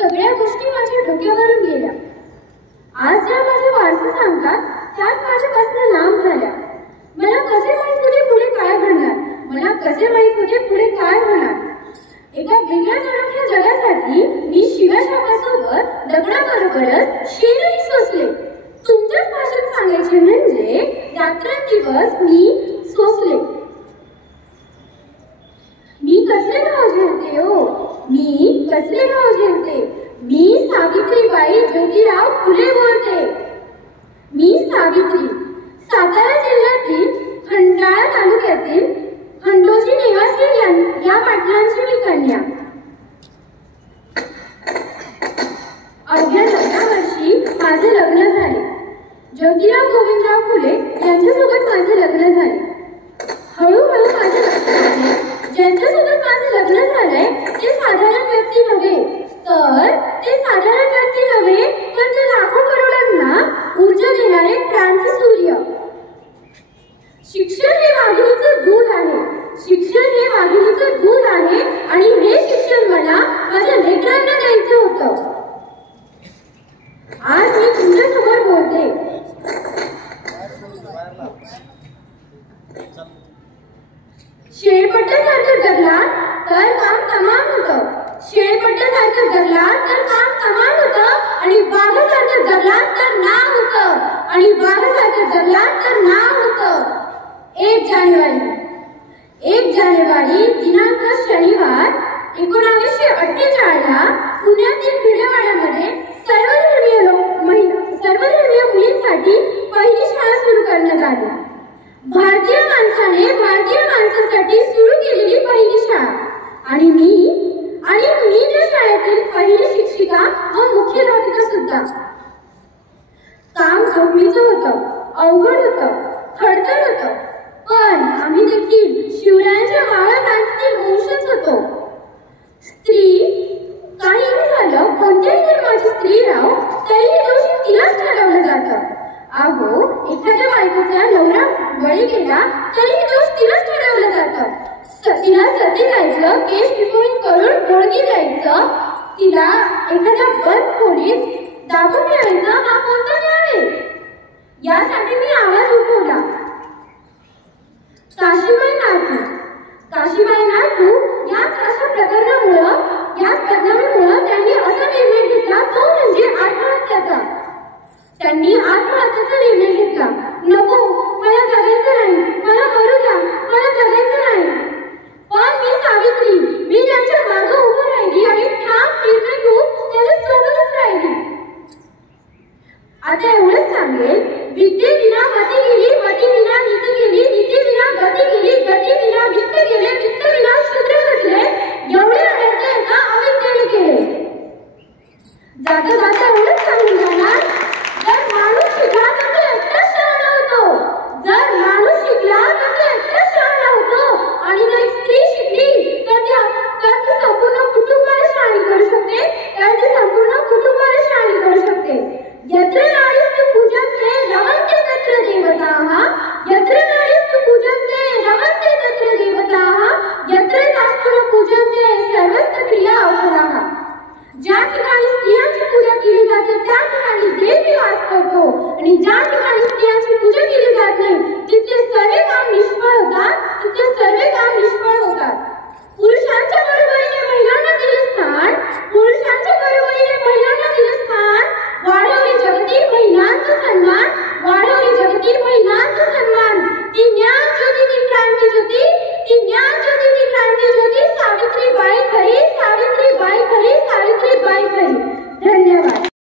सगळ्या गोष्टी माझ्या डोक्यावरून गेल्या. आज ज्या माझे वारसे सांगतात त्यात माझ्यापासून लांब झाल्या. मला कसे माहित होते पुढे काय घडणार, मला कसे माहित होते पुढे काय होणार. एका वेगळ्या अनोख्या जगासाठी मी शिवशापासोबत दगडाबरोबरच शेणही सोसले. तुमच्याच भाषेत सांगायचे म्हणजे रात्रंदिवस मी सोसले. मी कसले भाव झेलते हो, मी कसले भाव झेलते. मी सावित्रीबाई ज्योतिराव फुले बोलते. मी सावित्री, सातारा जिल्ह्यातील खंडाळा तालुक्यातील खंडोजी निवासी या पाटलांची मी कन्या. अवघ्या 9व्या वर्षी माझे लग्न झाले. ज्योतिराव गोविंदराव फुले यांच्यासोबत माझे लग्न झाले. हळूहळू माझ्या लक्षात आले ज्यांच्यासोबत माझे लग्न झालंय ते साधारण व्यक्ती नव्हे, तर ते लाखो करोडांना ऊर्जा देणारे क्रांती सूर्य. शिक्षण हे वाघिणीचं दूध आहे, शिक्षण हे वाघिणीचं दूध आहे आणि हे शिक्षण मला माझ्या लेकरांना द्यायचं होतं. आज मी तुमच्यासमोर बोलते. शेळपट्ट्यासारखं जगला तर काम तमाम होतं, शेळपट्ट्यासारखं जगला तर काम तमाम होतं आणि वाघासारखं जगला तर नाव होतं, आणि वाघासारखं जगला तर नाव होतं. 1 जानेवारी दिनांक शनिवार 1948 ला पुण्यातील भिडेवाड्यामध्ये सर्वधर्मीय मुलींसाठी पहिली शाळा सुरू करण्यात आली. भारतीय माणसासाठी सुरू केलेली पहिली शाळा. आणि मी त्या शाळेतील पहिली शिक्षिका व मुख्याध्यापिका सुद्धा. काम जोखमीचं होतं, अवघड होतं, खडतर होतं, पण आम्ही देखील शिवरायांच्या मावळ क्रांतीतील वंशज होतो. स्त्री काहीही झालं, कोणत्याही धर्माची स्त्री राहो तरीही दोषी तिलाच ठरवलं जातं. अहो, एखाद्या बायकोचा नवरा बळी गेला तरीही दोष तिलाच ठरवलं जातं. तिला सती जायचं, केश पिकवून करून गोळगी द्यायचं, तिला एखाद्या बंद खोलीत दाबून ठेवायचं, हा कोणता न्याय आहे? यासाठी मी आवाज उठवला. काशीबाई नाटू याच अशा बदनामीमुळं त्यांनी असा निर्णय घेतला, तो म्हणजे आत्महत्याचा. त्यांनी आत्महत्येचा निर्णय घेतला. नको, मला जगायचं नाही, मला मरू द्या, मला जगायचं नाही. पण मी सावित्री, मी त्यांच्या मागं उभं राहिली आणि ठाम निर्णय घेऊन त्याला सोबतच राहिली. आता एवढंच सांगेल, विद्येविना मती गेली, मतीविना नीती गेली, नीतीविना गती गेली, गतीविना वित्त गेले, वित्तविना शूद्र घडले. एवढे अडचण एका अविद्येने केले. जाता जाता एवढंच सांगून जाणार, जर माणूस शिकला तर तो एकटाच शहाणा होतो, जर माणूस शिकला तर तो एकटाच शहाणा होतो, आणि जर स्त्री शिकली तर ती संपूर्ण कुटुंबाला शहाणी करू शकते, तर ती संपूर्ण कुटुंबाला शहाणी करू शकते. यत्र नारीस्तु पूजन्ते रमन्ते तत्र देवताः, यत्र नारीस्तु पूजन्ते रमन्ते तत्र देवताः, यत्र तास्तु न पूजन्ते सर्वत्र क्रिया औषधाः. ज्या ठिकाणी स्त्रियांची पूजा केली जाते त्या ठिकाणी देव निवास करतो, आणि ज्या ठिकाणी स्त्रियांची पूजा केली जात नाही तिथे सर्व काम निष्फळ होतात. पुरुषांच्या बरोबरीने महिलांना दिले स्थान, पुरुषांच्या